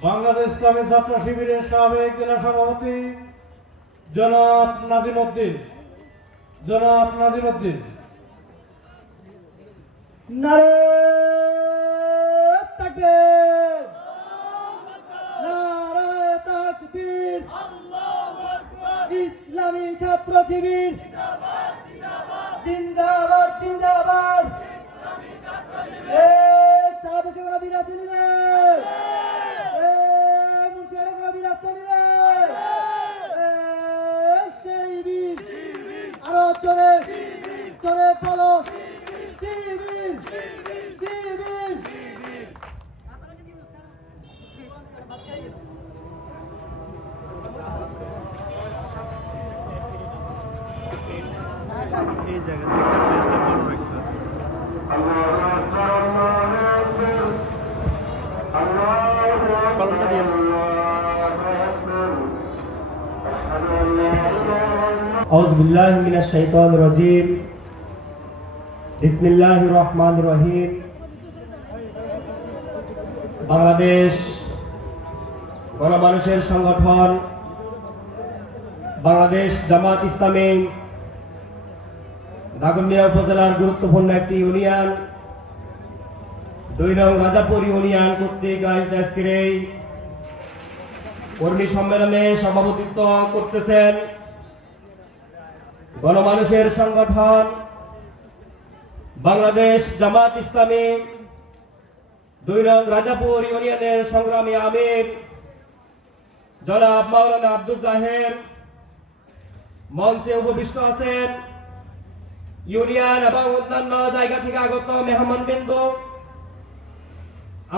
বাংলাদেশ ইসলামী ছাত্র শিবিরের সাবেক জেলা সভাপতি জনাব নাজিম উদ্দিন জনাব নাজিম উদ্দিন নারে চলে চলে পলো শিবির শিবির أعوذ بالله من الشيطان الرجيم بسم الله الرحمن الرحيم বাংলাদেশ গণমানুষের সংগঠন বাংলাদেশ জামাত ইসলামী দাগনমিয়া উপজেলার গুরুত্বপূর্ণ একটি ইউনিয়ন দুই নং রাজাপুর ইউনিয়ন কর্তৃক আয়োজিত আজকের এই কর্মী সম্মেলনে সভাপতিত্ব করতেছেন গণমানুষের সংগঠন বাংলাদেশ জামাত ইসলামী, দুই নং রাজাপুর ইউনিয়নের সংগ্রামী আমির জনাব মাওলানা আব্দুল জাহের, মঞ্চে উপবিষ্ট আছেন ইউনিয়ন এবং অন্যান্য জায়গা থেকে আগত মেহমান বিন্দু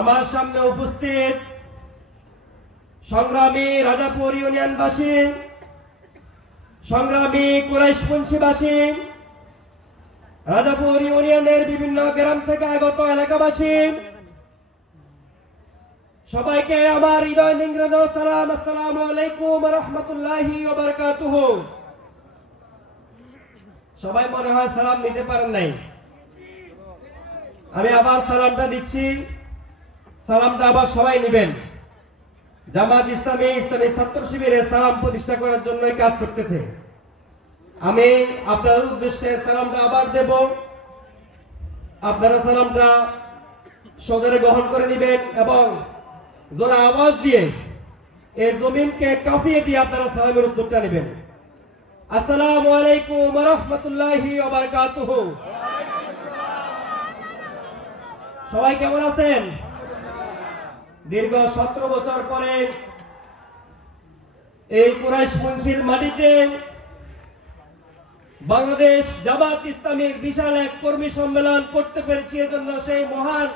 আমার সামনে উপস্থিত সংগ্রামী রাজাপুর ইউনিয়নবাসী, সংগ্রামী কুরাইশ মুন্সিবাসী, রাজাপুর ইউনিয়নের বিভিন্ন গ্রাম থেকে আগত এলাকাবাসী, সবাইকে আমার হৃদয় নিংরদ সালাম, আসসালামু আলাইকুম রহমতুল্লাহি সবাই মনে হয় সালাম নিতে পারেন নাই। আমি আবার সালামটা দিচ্ছি। সালামটা আবার সবাই নেবেন। জামাত ইসলামী ইসলামী ছাত্র শিবিরের সালাম প্রতিষ্ঠা করার জন্যই কাজ করতেছে। আমি আপনার উদ্দেশ্যে সালামটা আবার দেব। আপনারা সালামটা সদরে গ্রহণ করে নেবেন এবং জোরে আওয়াজ দিয়ে এই জমিনকে কাঁপিয়ে দিয়ে আপনারা সালামের উদ্যোগটা নেবেন। আসসালামু আলাইকুম রহমতুল্লাহি সবাই কেমন আছেন? দীর্ঘ সতেরো বছর পরে এই কুরাইশ মুন্সির মাটিতে বাংলাদেশ জামাত ইসলামীর বিশাল এক কর্মী সম্মেলন করতে পেরেছি। এজন্য সেই মহান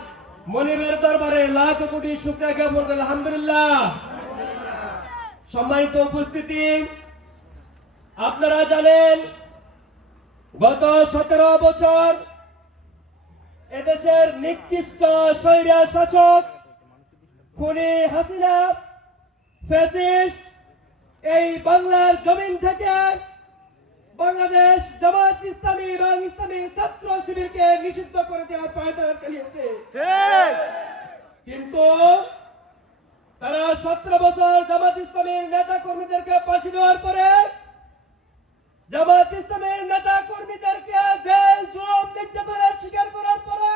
মনিবের দরবারে লাখ কোটি শুক্রিয়া জ্ঞাপন আলহামদুলিল্লাহ। সম্মানিত উপস্থিতি, আপনারা জানেন, গত সতেরো বছর এদেশের নিকৃষ্ট স্বৈরা শাসক খুনি হাসিনা ফ্যাসিস্ট এই বাংলার জমিন থেকে বাংলাদেশ জামাত ইসলামী এবং ইসলামী ছাত্র শিবিরকে নিষিদ্ধ করে দেওয়ার পায়তারা চালিয়েছে। কিন্তু তারা সতেরো বছর জামাত ইসলামীর নেতা কর্মীদেরকে ফাঁসি দেওয়ার পরে জামাত ইসলামের নেতা কর্মীদেরকে জেল জুলুম নির্যাতনের শিকার করার পরে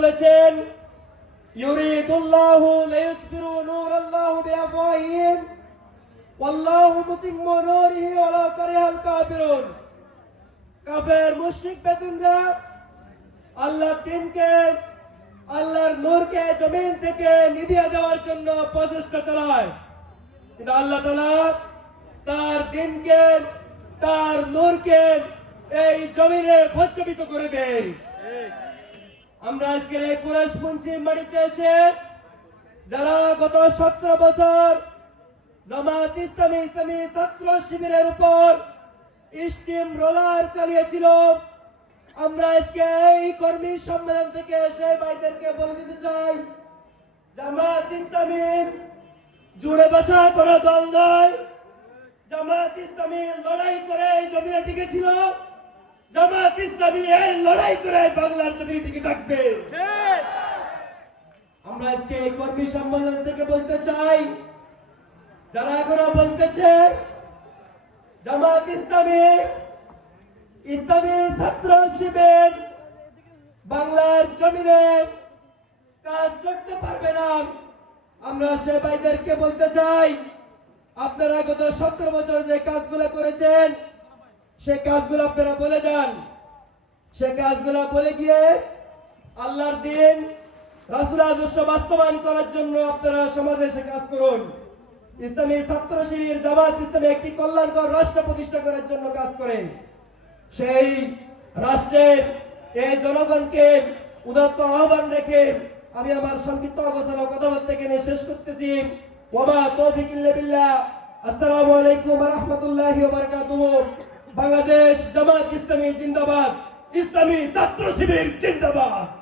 বলেছেন, ইউরিদুল্লাহু নূরাল্লাহু বিআফওয়াহিহিম, ওয়াল্লাহু মুতিম্মু নূরিহি ওয়ালাউ কারিহাল কাফিরুন। কাফের মুশরিক বেদিনরা আল্লাহ দিনকে, আল্লাহর নূরকে জমিন থেকে নিভিয়ে দেওয়ার জন্য প্রচেষ্টা চালায়। কিন্তু আল্লাহ তাআলা তার দিনকে, তার নূরকে এই জমিনে প্রজ্বলিত করে দেয়। আমরা আজকের এই কুরাশ মুন্সি মাটিতে এসে, যারা গত সতেরো বছর জামাত ইসলামী ইসলামী ছাত্র শিবিরের উপর স্টিম রোলার চালিয়েছিল, আমরা আজকে এই কর্মী সম্মেলন থেকে এসে ভাইদেরকে বলে দিতে চাই জামাত ইসলামী জুড়ে বসা কোনো দল নয় জামাত ইসলামী লড়াই করে জমিনে টিকেছিল জামাত ইসলামী এই লড়াই করে বাংলার জমিনে টিকে থাকবে। আমরা আজকে এই কর্মী সম্মেলন থেকে বলতে চাই, যারা এখনও বলতেছে, জামাত ইসলামী ইসলামী ছাত্র শিবির বাংলার জমিনে কাজ করতে পারবে না। আমরা সে ভাইদেরকে বলতে চাই, আপনারা গত সতেরো বছর যে কাজগুলো করেছেন সে কাজগুলো আপনারা বলে যান। সে কাজগুলো বলে গিয়ে আল্লাহর দিন রাসুল আদর্শ বাস্তবায়ন করার জন্য আপনারা সমাজে সে কাজ করুন। ইসলামী ছাত্র শিবির, জামাত ইসলামী একটি কল্যাণকর রাষ্ট্র প্রতিষ্ঠা করার জন্য কাজ করেন সেই রাষ্ট্রের এই জনগণকে উদাত্ত আহ্বান রেখে আমি আমার সংক্ষিপ্ত অবসর কথাবার্তা এখানে শেষ করতেছি। ওমা তৌফিক ইল্লা বিল্লাহ। আসসালামু আলাইকুম ওয়া রাহমাতুল্লাহি বাংলাদেশ জামাত ইসলামী জিন্দাবাদ। ইসলামী ছাত্র শিবির জিন্দাবাদ।